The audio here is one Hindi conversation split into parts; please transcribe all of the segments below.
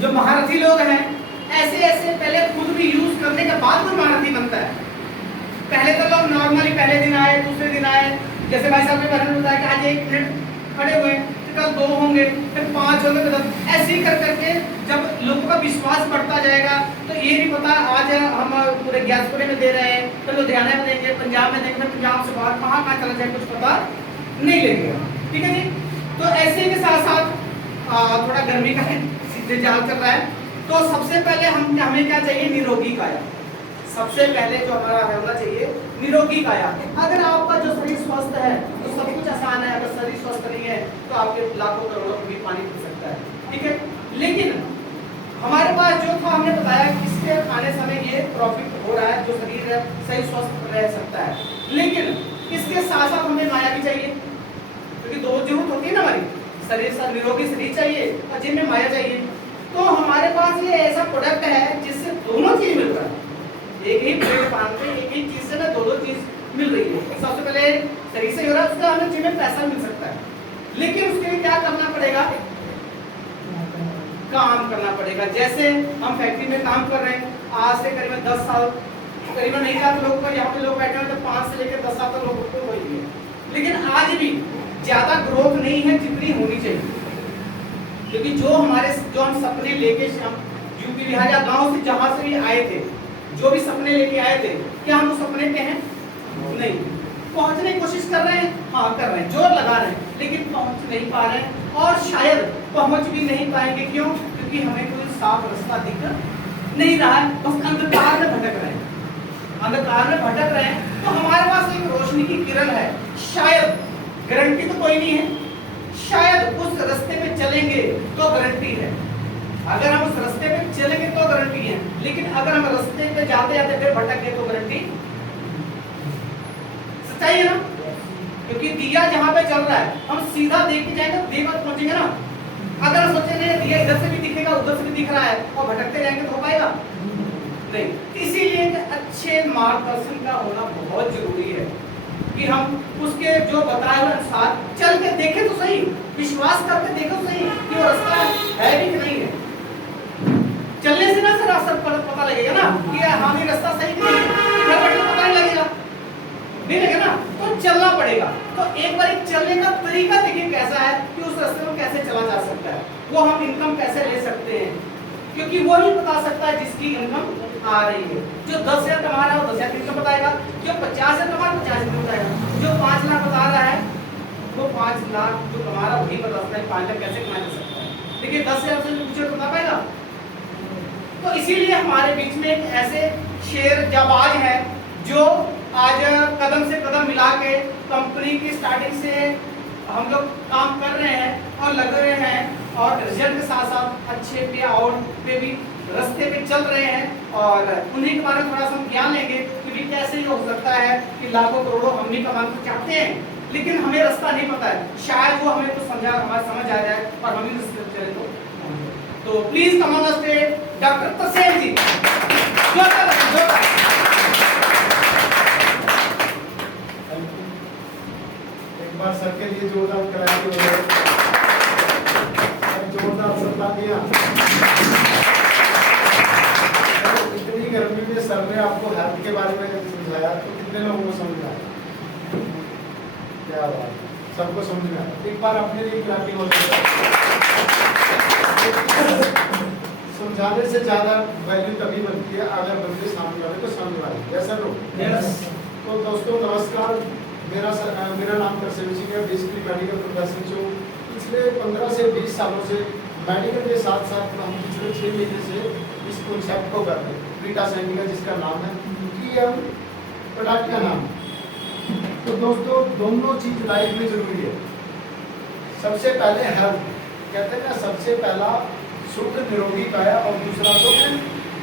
जो महारथी लोग हैं ऐसे ऐसे पहले खुद भी यूज करने के बाद कोई महारथी बनता है। पहले तो लोग नॉर्मली पहले दिन आए, दूसरे दिन आए, जैसे भाई साहब ने बहन ने बताया कि आज 1 मिनट खड़े हुए, कल 2 होंगे, फिर 5 होंगे, फिर 10, ऐसे ही कर करके जब लोगों का विश्वास बढ़ता जाएगा तो ये नहीं पता आज हम पूरे ग्यासपुरे में दे रहे हैं, फिर लुधियाना में देंगे, पंजाब में देंगे, पंजाब से बाहर कहाँ चला जाए कुछ पता नहीं लगेगा। ठीक है जी। तो ऐसे के साथ साथ थोड़ा गर्मी का सीधे जाल चल रहा है, तो सबसे पहले हमें क्या चाहिए? निरोगी काया। सबसे पहले जो हमारा होना चाहिए निरोगी काया। अगर आपका जो शरीर स्वस्थ है तो सब कुछ आसान है, अगर शरीर स्वस्थ नहीं है तो आपके लाखों करोड़ों भी पानी पी सकता है। ठीक है, लेकिन हमारे पास जो था हमने बताया कि इसके आने समय ये प्रॉफिट हो रहा है, जो शरीर है सही स्वस्थ रह सकता है, लेकिन इसके साथ साथ हमें माया भी चाहिए, क्योंकि 2 जरूरत होती है ना हमारी, शरीर निरोगी शरीर चाहिए और जिनमें माया चाहिए। तो हमारे पास ये ऐसा प्रोडक्ट है जिससे दोनों चीज मिल रहा है। एक ही प्लेट पान पे एक ही चीज से ना दो चीज मिल रही है। सबसे पहले शरीर से हो रहा है, उसका हमें जिसमें पैसा मिल सकता है, लेकिन उसके लिए क्या करना पड़ेगा? काम करना पड़ेगा। जैसे हम फैक्ट्री में काम कर रहे हैं, आज से करीबन 10 साल, करीबन नहीं जाते लोगों का, यहाँ पे लोग बैठे हैं तो 5 से लेकर 10 साल तक लोगों को वही है, लेकिन आज भी ज्यादा ग्रोथ नहीं है जितनी होनी चाहिए, क्योंकि जो हम सपने लेके यूपी बिहार या गांव से जहां से भी आए थे, जो भी सपने लेके आए थे, क्या हम उस सपने पे हैं? नहीं। पहुंचने की कोशिश कर रहे हैं, हाँ कर रहे हैं, जोर लगा रहे हैं, लेकिन पहुंच नहीं पा रहे हैं और शायद पहुंच भी नहीं पाएंगे। क्यों? क्योंकि हमें कोई साफ रास्ता दिख नहीं रहा है, बस अंधकार में भटक रहे हैं, अंधकार में भटक रहे हैं। तो हमारे पास एक रोशनी की किरण है, शायद, गारंटी तो कोई नहीं है, शायद उस रास्ते पे चलेंगे तो गारंटी है। अगर हम उस रास्ते पे चलेंगे तो गारंटी है, लेकिन अगर हम रास्ते पे जाते जाते फिर भटक गए तो गारंटी, सच्चाई है ना? क्योंकि दिया जहां पे चल रहा है, हम सीधा देख के जाएंगे तो देर पहुंचेंगे ना। अगर हम सोचेंगे दिया इधर से भी दिखेगा उधर से भी दिख रहा है और भटकते जाएंगे तो हो पाएगा नहीं। इसीलिए अच्छे मार्गदर्शन का होना बहुत जरूरी है कि हम उसके जो बताए हुए अनुसार चल के देखें तो सही, विश्वास करके देखो तो सही कि वो रास्ता है भी कि नहीं है। चलने से ना सर रास्ता पता लगेगा ना कि हाँ ये रास्ता सही नहीं है, घर बैठे पता नहीं लगेगा, नहीं लगेगा ना, तो चलना पड़ेगा। तो एक बार चलने का तरीका देखिए कैसा है कि उस रास्ते में कैसे चला जा सकता है, वो हम इनकम कैसे ले सकते हैं, क्योंकि वो ही बता सकता है जिसकी इनकम आ रही है। जो 10,000 कमा रहा है वो 10,000 इनकम बताएगा, जो 50,000 कमा रहा है 50 इनकम बताएगा, जो 5 लाख बता रहा है वो 5 लाख जो कमा रहा है वही बता सकता है 5 लाख कैसे कमाया जा सकता है, लेकिन 10,000 से पूछे तो बता पाएगा। तो इसीलिए हमारे बीच में एक ऐसे शेर जाबाज है जो आज कदम से कदम मिला के कंपनी की स्टार्टिंग से हम लोग काम कर रहे हैं और लग रहे हैं, और रिजल्ट के साथ साथ अच्छे पे आउट पे भी रास्ते पे चल रहे हैं, और उन्हीं के बारे में थोड़ा सा हम ज्ञान लेंगे कि भी कैसे ये हो सकता है कि लाखों करोड़ों हम भी कमाना तो चाहते हैं, लेकिन हमें रास्ता नहीं पता है। शायद वो हमें कुछ समझा, हमारा समझ आ जाए और हम ही रास्ते चले तो please come on the stage doctor तसेल जी। एक बार सर के लिए जोरदार कराई हो जाए, जोरदार सत्ता दिया। इतनी गर्मी में सर ने आपको हेल्थ के बारे में समझाया तो कितने लोगों को समझ आया? क्या बात, सबको समझ में आया। एक बार अपने लिए क्लैपिंग हो जाए। समझाने से ज्यादा वैल्यू तभी बनती है अगर बंदे सामने वाले को समझ आए। जैसा लोग तो दोस्तों नमस्कार, मेरा नाम करसेवी सिंह है, बेसिकली मेडिकल प्रोफेशन से हूँ। पिछले 15 से 20 सालों से मेडिकल के साथ साथ हम पिछले 6 महीने से इस कॉन्सेप्ट को कर रहे हैं। रीटा सैनिका जिसका नाम है, हम प्रोडक्ट का नाम। तो दोस्तों दोनों चीज लाइफ में जरूरी है। सबसे पहले हेल्थ, कहते हैं ना सबसे पहला सुख निरोगी काया और दूसरा सुख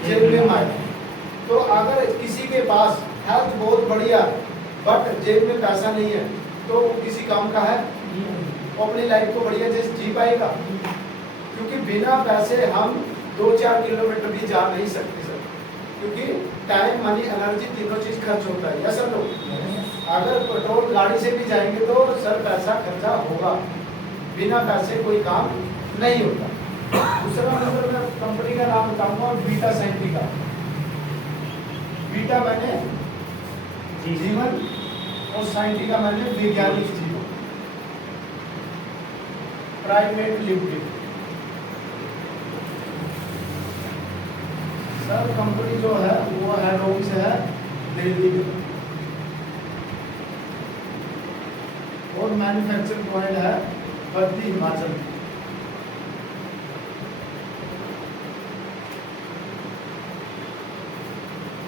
जेब में माया। तो अगर किसी के पास हेल्थ बहुत बढ़िया बट जेब में पैसा नहीं है तो किसी काम का है? अपनी लाइफ को बढ़िया जैसे जी पाएगा? क्योंकि बिना पैसे हम 2-4 किलोमीटर भी जा नहीं सकते सर, क्योंकि टाइम मनी एनर्जी तीनों चीज खर्च होता है। सर लोग अगर पेट्रोल गाड़ी से भी जाएंगे तो सर पैसा खर्चा होगा, बिना पैसे कोई काम नहीं होता। दूसरा नंबर में बताऊंगा बीटा साइंटिका। बीटा मैंने जीवन और साइंटिका मैंने वैज्ञानिक जीवन, प्राइवेट लिमिटेड। सर कंपनी जो है वो हेड ऑफिस है दिल्ली में और मैन्युफैक्चरिंग पॉइंट है बद्दी, हिमाचल में।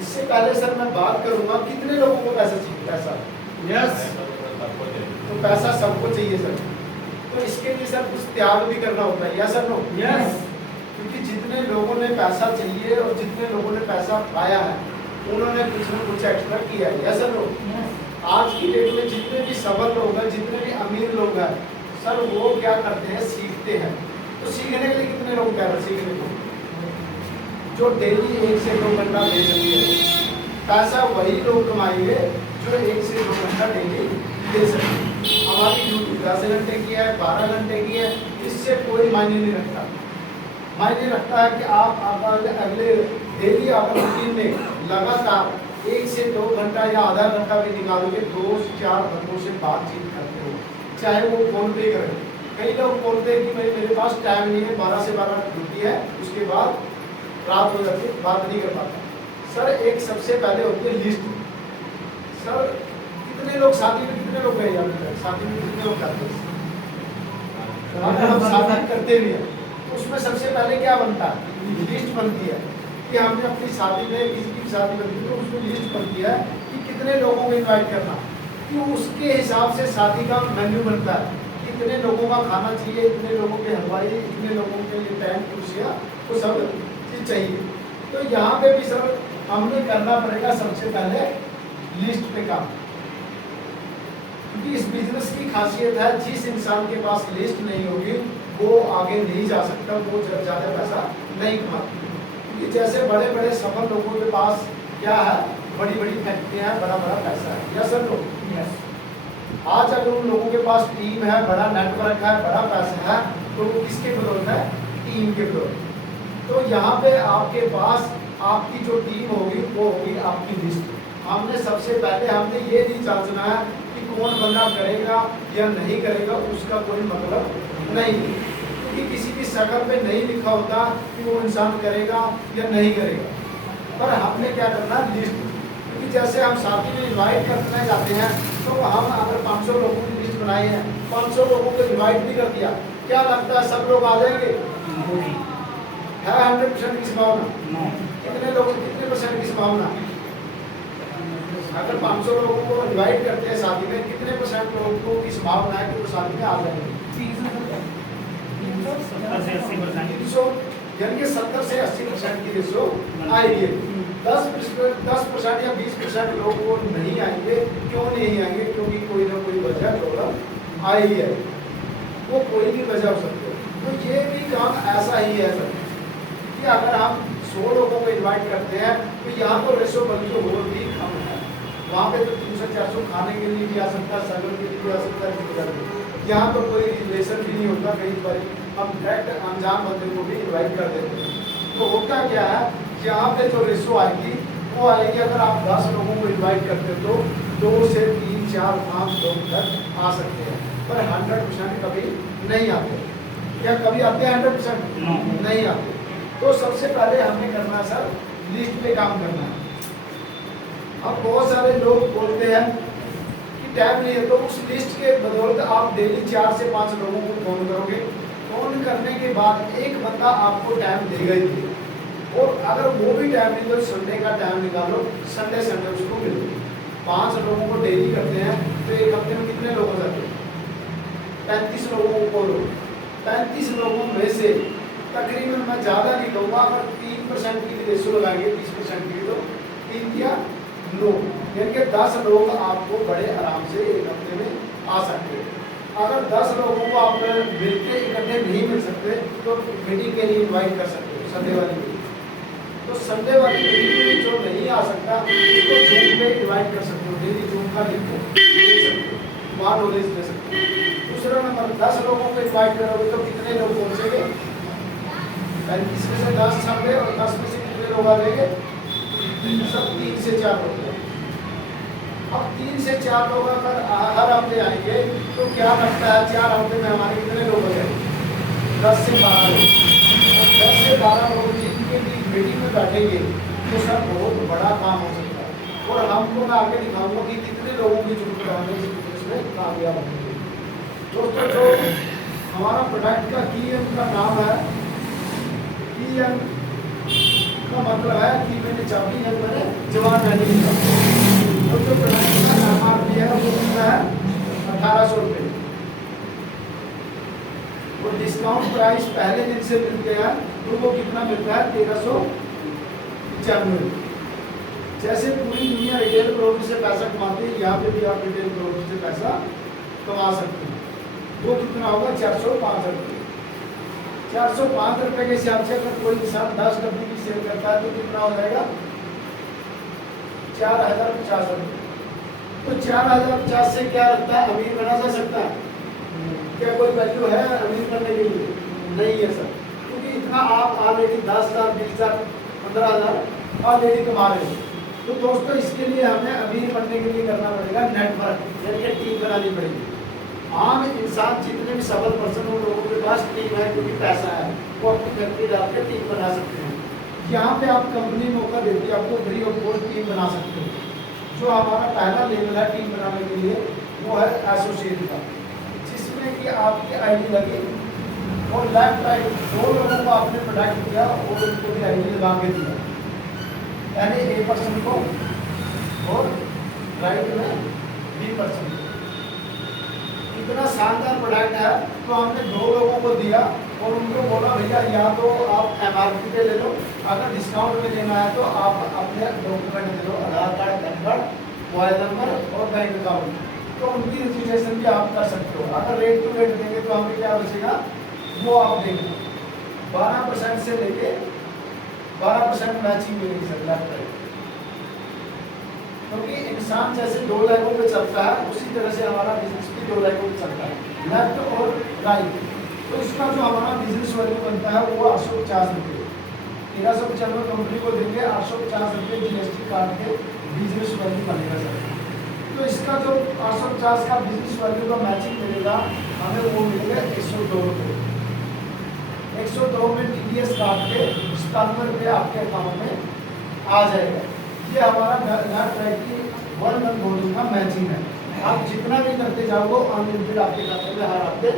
इससे पहले सर मैं बात करूंगा कितने लोगों को पैसा चाहिए। पैसा यस, तो पैसा सबको चाहिए सर। तो इसके लिए सर कुछ त्याग भी करना होता है, यस सर नो? यस। क्योंकि जितने लोगों ने पैसा चाहिए और जितने लोगों ने पैसा पाया है उन्होंने कुछ न कुछ एक्स्ट्रा किया है, यस सर नो? आज की डेट में जितने भी सबल लोग हैं, जितने भी अमीर लोग हैं सर, वो क्या करते हैं, सीखते हैं। तो सीखने के लिए कितने लोग तैयार हैं सीखने को? जो डेली 1 से 2 घंटा दे सकते हैं। पैसा वही लोग कमाएंगे जो 1 से 2 घंटा डेली दे सकते हैं। हमारी ड्यूटी 10 घंटे की है, 12 घंटे की है, इससे कोई मायने नहीं रखता। मायने रखता है कि आप अगले डेली आप रूटीन में लगातार 1 से 2 घंटा या आधा घंटा भी निकाल के 2-4 बंदों से बातचीत करते हो, चाहे वो फोन पे करें। कई लोग बोलते हैं कि भाई मेरे पास टाइम नहीं है, 12 से 12 ड्यूटी है, उसके बाद रात हो जाती है, बात नहीं कर पाता। सर एक सबसे पहले होती है लिस्ट। सर कितने लोग शादी में, कितने लोग गए अभी तक शादी में, कितने लोग जाते हैं? अगर हम शादी करते भी हैं तो उसमें सबसे पहले क्या बनता है, लिस्ट बनती है कि हमने अपनी शादी में, किसी की शादी बनती है तो उसमें लिस्ट बनती है कि कितने लोगों को इन्वाइट करना, कि उसके हिसाब से शादी का मेन्यू बनता है। कितने लोगों का खाना चाहिए, इतने लोगों के हलवाई, इतने लोगों के लिए टेंट, कुर्सियाँ, वो सब चीज़ चाहिए। तो यहाँ पे भी सर हमने करना पड़ेगा सबसे पहले लिस्ट पे काम, क्योंकि इस बिजनेस की खासियत है जिस इंसान के पास लिस्ट नहीं होगी वो आगे नहीं जा सकता, वो ज़्यादा पैसा नहीं कमाता। क्योंकि जैसे बड़े बड़े सफल लोगों के पास क्या है, बड़ी बड़ी फैक्ट्रियाँ हैं, बड़ा बड़ा पैसा है, या सर लोग? यस। आज अगर उन लोगों के पास टीम है, बड़ा नेटवर्क है, बड़ा पैसा है, तो वो किसके बदौलत है? टीम के बदौलत। तो यहाँ पे आपके पास आपकी जो टीम होगी वो होगी आपकी लिस्ट। हमने सबसे पहले हमने ये नहीं जांचना है कि कौन बंदा करेगा या नहीं करेगा, उसका कोई मतलब नहीं, क्योंकि किसी की शक्ल पे नहीं लिखा होता कि वो इंसान करेगा या नहीं करेगा। पर हमने क्या करना, लिस्ट। क्योंकि जैसे हम शादी में इन्वाइट करने जाते हैं तो हम अगर 500 लोगों की लिस्ट बनाई है, 500 लोगों को इन्वाइट भी कर दिया, क्या लगता है सब लोग आ जाएंगे? है 100% की संभावना? कितने लोग, कितने परसेंट की संभावना? अगर 500 लोगों को इन्वाइट करते हैं शादी में, कितने परसेंट लोगों की संभावना है कि वो शादी में आ जाएंगे? 300, यानी कि 70 से 80% की रेशो आएगी। 10% या 20% लोग वो नहीं आएंगे। क्यों नहीं आएंगे? क्योंकि कोई ना कोई वजह प्रॉब्लम आई है, वो कोई भी वजह हो सकती है। तो ये भी काम ऐसा ही है सर कि अगर हम 100 लोगों को इन्वाइट करते हैं तो यहाँ तो रेशो बल्कि और भी कम है। वहाँ पे तो 300-400 खाने के लिए भी आ सकता है, सगन के लिए भी आ सकता है। यहाँ तो कोई रिलेशन भी नहीं होता, कई बार हम डायरेक्ट अनजान बंदे को भी इन्वाइट कर देते हैं। तो होता क्या है, यहाँ पे जो रेशो आएगी वो आएगी, अगर आप 10 लोगों को इन्वाइट करते हो तो 2 से 3, 4, 5 लोग तक आ सकते हैं, पर 100% कभी नहीं आते। क्या कभी आते हैं 100%? नहीं आते। तो सबसे पहले हमें करना सर लिस्ट पे काम करना है। अब बहुत सारे लोग बोलते हैं कि टाइम नहीं है, तो उस लिस्ट के बदौलत आप डेली 4 से 5 लोगों को फोन करोगे। फोन करने के बाद एक बंदा आपको टाइम देगा ही देगा, और अगर वो भी टाइम नहीं तो संडे का टाइम निकालो, संडे उसको मिलो। 5 लोगों को डेली करते हैं तो एक हफ्ते में कितने लोग हो जाते हैं? 35 लोगों को बोलो। 35 लोगों में से तकरीबन मैं ज़्यादा नहीं कहूँगा, अगर 3% की रेशो लगाएंगे 30% की, तो 3 या 9, यानी कि 10 लोग आपको बड़े आराम से एक हफ्ते में आ सकते हैं। अगर 10 लोगों को आप मिलके इकट्ठे नहीं मिल सकते तो मीटिंग के लिए इन्वाइट कर सकते हो, संडे वाली मीटिंग। तो संडे वाली मीटिंग में जो नहीं आ सकता उसको जूम पे इन्वाइट कर सकते हो, डेली जूम का लिंक दे सकते हो, वहाँ नॉलेज दे सकते हो। दूसरा नंबर, 10 लोगों को इन्वाइट करोगे तो कितने लोग पहुँचेंगे? 35 में से 10 छप गए और 10 में से कितने लोग आ जाएंगे? सब 3 से 4 लोग। अब 3 से 4 लोग अगर हर हफ्ते आएंगे तो क्या लगता है 4 हफ्ते में हमारे कितने लोग हो जाएंगे? 10 से 12 लोग। और 10 से 12 लोग जिनके भी मीटिंग में बैठेंगे तो सर बहुत बड़ा काम हो सकता है। और हमको मैं आगे दिखाऊंगा कि कितने लोगों की जरूरत है इसमें कामयाब होंगे। दोस्तों जो हमारा प्रोडक्ट का की का नाम है PN का मतलब है कि मैंने चाबी है मैंने जवान रहने की। और जो प्रोडक्ट का MRP है वो कितना है? 1800 रुपये। और डिस्काउंट प्राइस पहले दिन से मिलते हैं तो वो कितना मिलता है? 1395। जैसे पूरी दुनिया रिटेल प्रोडक्ट से पैसा कमाती है, यहाँ पे भी आप रिटेल प्रोडक्ट से पैसा कमा सकते हैं। वो कितना होगा? 405 रुपये। 405 रुपये के हिसाब से अगर कोई किसान 10 डब्बी की सेल करता है तो कितना हो जाएगा? 4050 रुपये। तो 4050 से क्या लगता है अमीर बना जा सकता है? क्या कोई वैल्यू है अमीर बनने के लिए? नहीं है सर, क्योंकि इतना आप ऑलरेडी 10,000 20,000 15,000 ऑलरेडी कमा रहे हो। तो दोस्तों इसके लिए हमें अमीर बनने के लिए करना पड़ेगा नेटवर्क, यानी कि टीम बनानी पड़ेगी। आम इंसान जितने भी सफल पर्सन उन लोगों के पास टीम है, क्योंकि पैसा है, वो अपनी फैक्ट्री डाल के टीम बना सकते हैं। यहाँ पे आप कंपनी मौका देती है आपको फ्री ऑफ कॉस्ट टीम बना सकते हो। जो हमारा पहला लेवल है टीम बनाने के लिए वो है एसोसिएट का, जिसमें कि आपकी आईडी लगी और लेफ्ट राइट 2 लोगों को आपने प्रोडक्ट दिया और उनको भी आईडी लगा के दिया, यानी A% को और राइट में B%। इतना शानदार प्रोडक्ट है तो हमने 2 लोगों को दिया और उनको बोला भैया या तो आप MRP पे ले लो, अगर डिस्काउंट में लेना है तो आप अपने डॉक्यूमेंट दे दो, Aadhaar card, pan card, mobile number और बैंक अकाउंट। तो उनकी रजिस्ट्रेशन भी आप कर सकते हो। अगर रेट टू रेट देंगे तो हमें क्या बचेगा वो आप देंगे। 12% से लेके 12% मैचिंग मिलेगी सर लेफ्ट राइट। क्योंकि इंसान जैसे 2 लाइनों पे चलता है उसी तरह से हमारा बिजनेस भी 2 लाइनों पे चलता है, लेफ्ट और राइट। तो इसका जो हमारा बिजनेस वैल्यू बनता है वो 850 रुपये। 1395 कंपनी को देंगे, 850 रुपये GST काट के बिजनेस वैल्यू बनेगा सर। तो इसका जो 850 का बिजनेस वैल्यू का मैचिंग मिलेगा हमें वो मिलेगा 102 रुपये। 102 में TDS काट के 97 रुपये आपके अकाउंट में आ जाएगा। ये हमारा लेफ्ट राइट की 1 मंथ बोनस का मैचिंग है। आप जितना भी करते जाओगे अनलिमिटेड आपके खाते में हर हफ्ते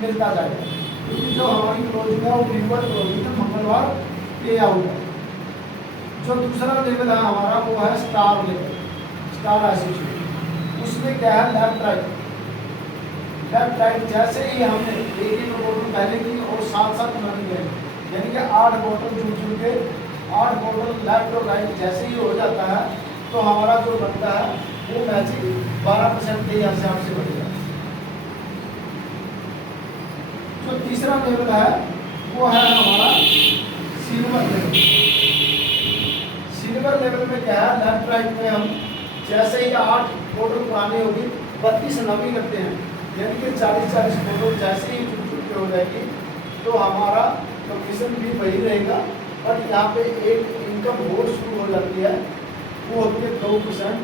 मिलता जाएगा। क्योंकि जो हमारी क्लोजिंग है वो रिवर क्लोजिंग है, मंगलवार पे आउट है। जो दूसरा लेवल है हमारा वो है स्टार लेवल, स्टार एसोसिएट। उसमें क्या है लेफ्ट राइट। लेफ्ट राइट जैसे ही हमने एक बोतल पहले की और 7-7 मनी गए, यानी कि 8 बोतल जुड़ के 8 बोतल लेफ्ट और राइट जैसे ही हो जाता है तो हमारा जो बनता है वो मैचिंग 12% के हिसाब से बढ़ेगा। जो तीसरा लेवल है वो है हमारा सिल्वर लेवल। सिल्वर लेवल में क्या है लेफ्ट राइट में हम जैसे ही 8 बोतल पुरानी होगी 32 नवी करते हैं, यानी कि 40-40 बोतल जैसे ही जुट के हो जाएगी तो हमारा कमीशन भी वही रहेगा। और यहाँ पे एक इनकम और शुरू हो जाती है, वो होती है 2%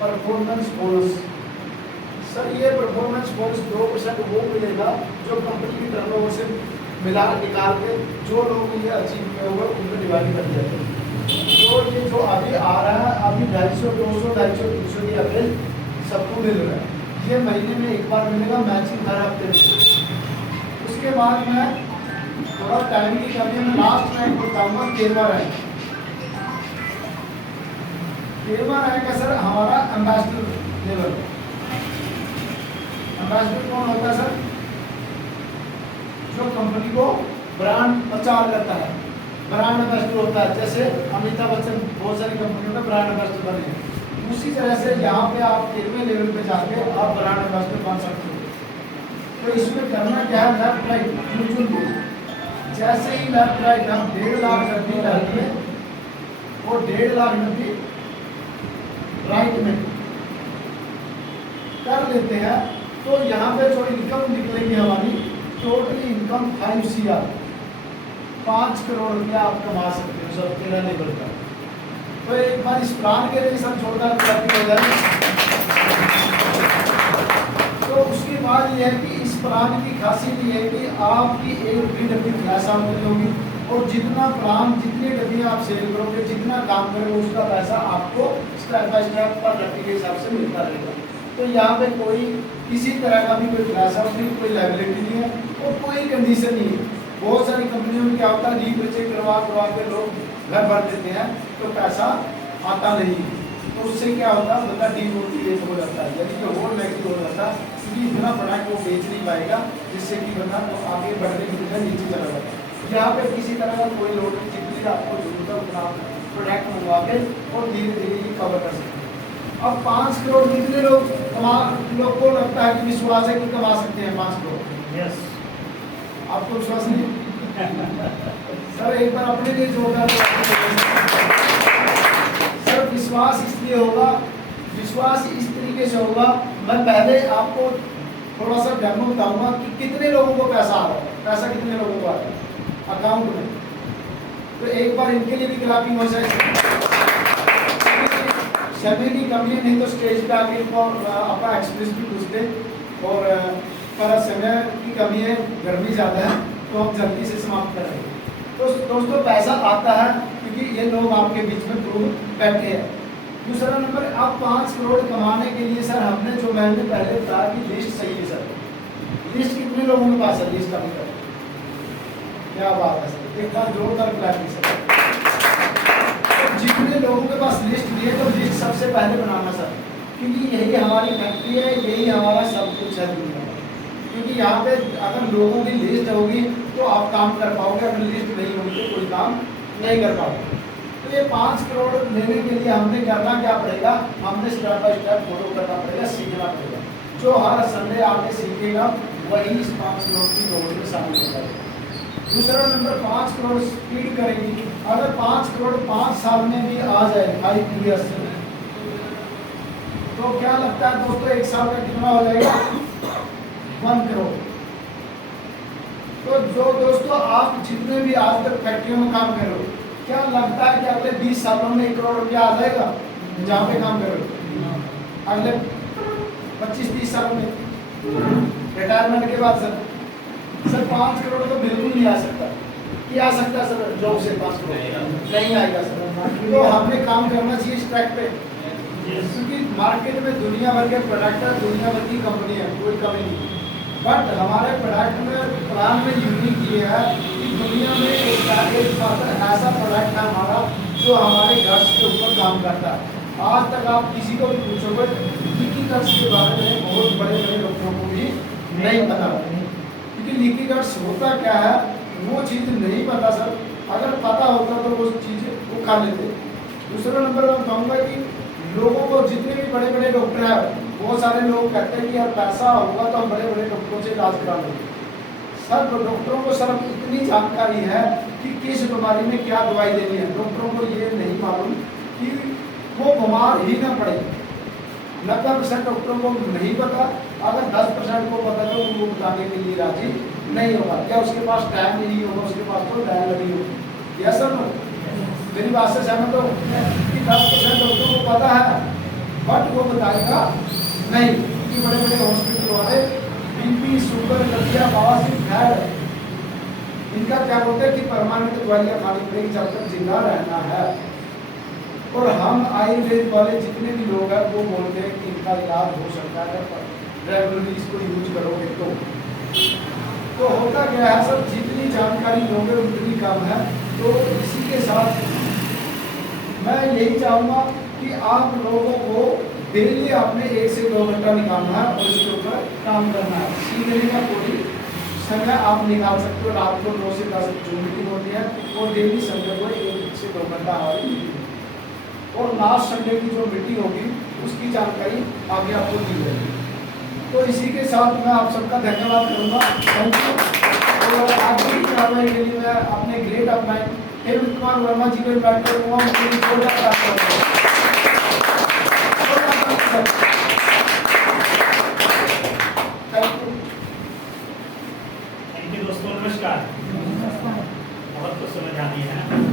परफॉर्मेंस बोनस। सर ये परफॉर्मेंस बोनस 2% वो मिलेगा जो कंपनी की टर्नओवर से मिला निकाल के जो लोग ये अचीव किए हुए उनको डिवाइड कर दिया जाए। तो ये जो अभी आ रहा है अभी 250, 200, 250, 300 की अप्रैल सबको मिल रहा है। ये महीने में एक बार मिलेगा, मैचिंग हर हफ्ते में। उसके बाद में थोड़ा टाइम की कमी है, मैं लास्ट में बताऊंगा 13वां रैंक। 13वां रैंक है सर हमारा एम्बेसडर लेवल। एम्बेसडर कौन होता है सर? जो कंपनी को ब्रांड प्रचार करता है, ब्रांड एम्बेसडर होता है। जैसे अमिताभ बच्चन बहुत सारी कंपनियों में ब्रांड एम्बेसडर बने हैं, उसी तरह से यहाँ पे आप 13वें लेवल पे जाके आप ब्रांड एम्बेसडर बन सकते हो। तो इसमें करना क्या है लेफ्ट राइट चुन के जैसे ही लेफ्ट राइट हम 1.5 लाख रखी रहती है वो 1.5 लाख रखी राइट में कर लेते हैं तो यहाँ पे जो इनकम निकलेगी हमारी टोटली इनकम 5 CR। 5 करोड़ रुपया आप कमा सकते हो सर 13 लेवल का। तो एक बार इस प्लान के लिए सब जोरदार क्लैपिंग हो जाए। तो उसके बाद ये है कि इस प्लान की खासियत ये है कि आपकी एक भी डब्बी फ्लैश आउट नहीं होगी, और जितना प्लान जितनी डब्बियाँ आप सेल करोगे जितना काम करोगे उसका पैसा आपको स्टेप बाय स्टेप पर डब्बी के हिसाब से मिलता रहेगा। तो यहाँ पे कोई किसी तरह का भी कोई फ्लैश आउट नहीं, कोई लायबिलिटी नहीं है और कोई कंडीशन नहीं है। बहुत सारी कंपनियों में क्या होता है रीपर्चेज करवा के लोग घर भर देते हैं तो पैसा आता नहीं, तो उससे क्या होता है बंदा डीमोटिवेट हो जाता है, यानी कि और नेगेटिव हो जाता है, क्योंकि इतना प्रोडक्ट वो बेच नहीं पाएगा जिससे कि बंदा तो आगे बढ़ने की बजाय नीचे चला जाता है। यहाँ पे किसी तरह का कोई लोड नहीं, जितनी आपको जरूरत है उतना प्रोडक्ट मंगवा के और धीरे धीरे ये कवर कर सकते हैं। अब 5 करोड़ कितने लोग को लगता है कि विश्वास है कि कमा सकते हैं 5 करोड़? यस। आपको विश्वास नहीं? सर एक बार अपने लिए जोरदार सर विश्वास इसलिए होगा, विश्वास इस तरीके से होगा, मैं पहले आपको थोड़ा सा डेमो बताऊंगा कि कितने लोगों को पैसा आ रहा है, पैसा कितने लोगों को आ रहा है अकाउंट में। तो एक बार इनके लिए भी क्लैपिंग हो जाए। समय की कमी नहीं तो स्टेज पे आके इनको अपना एक्सपीरियंस भी पूछ दे, और पर समय की कमी है, गर्मी ज़्यादा है तो हम जल्दी से समाप्त करेंगे। तो दोस्तों पैसा आता है क्योंकि ये लोग आपके बीच में प्रूफ बैठे हैं। दूसरा नंबर, आप 5 करोड़ कमाने के लिए सर हमने जो मैंने पहले बताया कि लिस्ट सही है सर। लिस्ट कितने लोगों के पास है लिस्ट अभी तक? क्या बात है सर, एक बार जोरदार क्लैपिंग सर। तो जितने लोगों के पास लिस्ट दिए तो लिस्ट सबसे पहले बनाना सर, क्योंकि यही हमारी फैक्ट्री है, यही हमारा सब कुछ है दुनिया में। क्योंकि यहाँ पे अगर लोगों की लिस्ट होगी तो आप काम कर पाओगे, अगर लिस्ट नहीं होगी तो कोई काम नहीं कर पाओगे। तो ये 5 करोड़ लेने के लिए हमने करना क्या पड़ेगा, हमने स्टेप बाय स्टेप फॉलो करना पड़ेगा, सीखना पड़ेगा। जो हर संडे आके सीखेगा वही इस 5 करोड़ की दौड़ में शामिल हो जाएगा। दूसरा नंबर, 5 करोड़ स्पीड करेगी। अगर 5 करोड़ 5 साल में भी आ जाए 5 ईयर्स में, तो क्या लगता है दोस्तों एक साल में कितना हो जाएगा? 1 करोड़। तो जो दोस्तों आप जितने भी आज तक फैक्ट्रियों में काम कर रहे हो, क्या लगता है कि अगले 20 सालों में 1 करोड़ रुपया आ जाएगा जहाँ पे काम कर रहे हो? अगले 25-30 सालों में रिटायरमेंट के बाद सर 5 करोड़ तो बिल्कुल नहीं आ सकता। क्या आ सकता सर जॉब से 5 करोड़? नहीं आएगा सर। तो हमने काम करना चाहिए इस ट्रैक पे, क्योंकि मार्केट में दुनिया भर के प्रोडक्ट है, दुनिया भर की कंपनी है, कोई कमी नहीं। बट हमारे प्रोडक्ट में प्लान में यूनिक ये है कि दुनिया में एक ऐसा प्रोडक्ट है हमारा जो हमारे गट्स के ऊपर काम करता है। आज तक आप किसी को भी पूछोगे लीकी गट्स के बारे में बहुत बड़े बड़े डॉक्टरों को भी नहीं पता, क्योंकि लीकी गट्स होता क्या है वो चीज़ नहीं पता सर। अगर पता होता तो वो चीज़ वो खा लेते। दूसरा नंबर मैं कहूँगा कि लोगों को जितने भी बड़े बड़े डॉक्टर हैं, बहुत सारे लोग कहते हैं कि यार पैसा होगा तो हम बड़े बड़े डॉक्टरों से इलाज करा लेंगे। सर डॉक्टरों को सर इतनी जानकारी है कि किस बीमारी में क्या दवाई देनी है, डॉक्टरों को ये नहीं मालूम कि वो बीमार ही ना पड़े। 90% डॉक्टरों को नहीं पता, अगर 10% को पता तो वो बताने के लिए राजी नहीं होगा। क्या उसके पास टाइम नहीं होगा, उसके पास तो टाइम नहीं होगी। यस सर, मेरी बात से सहमत हो कि 10% डॉक्टरों को पता है बट वो बताएगा नहीं, क्योंकि बड़े बड़े हॉस्पिटल वाले बीपी, शुगर, गठिया, बवासीर, थायराइड इनका क्या बोलते हैं कि परमानेंट दवाइयाँ खानी पड़ेगी जब तक जिंदा रहना है। और हम आयुर्वेद वाले जितने भी लोग हैं वो बोलते हैं कि इनका इलाज हो सकता है रेगुलरली इसको यूज करोगे तो होता क्या है सर, जितनी जानकारी लोगे उतनी कम है। तो इसी के साथ मैं यही चाहूँगा कि आप लोगों को डेली आपने 1 से 2 घंटा निकालना है और इसके ऊपर काम करना है। सीखने का कोई समय आप निकाल सकते हो, रात को 9 से 10 जो मीटिंग होती है और डेली संडे को 1 से 2 घंटा हमारी मीटिंग, और लास्ट संडे की जो मीटिंग होगी उसकी जानकारी आगे आपको दी जाएगी। तो इसी के साथ मैं आप सबका धन्यवाद करूँगा, थैंक यू। और आगे की कार्रवाई के लिए मैं अपने ग्रेट अपनाए हेमंत कुमार वर्मा जी को इन्वाइट करूँगा, उनके लिए जोरदार थैंक यू दोस्तों, नमस्कार। बहुत समझा दिए हैं।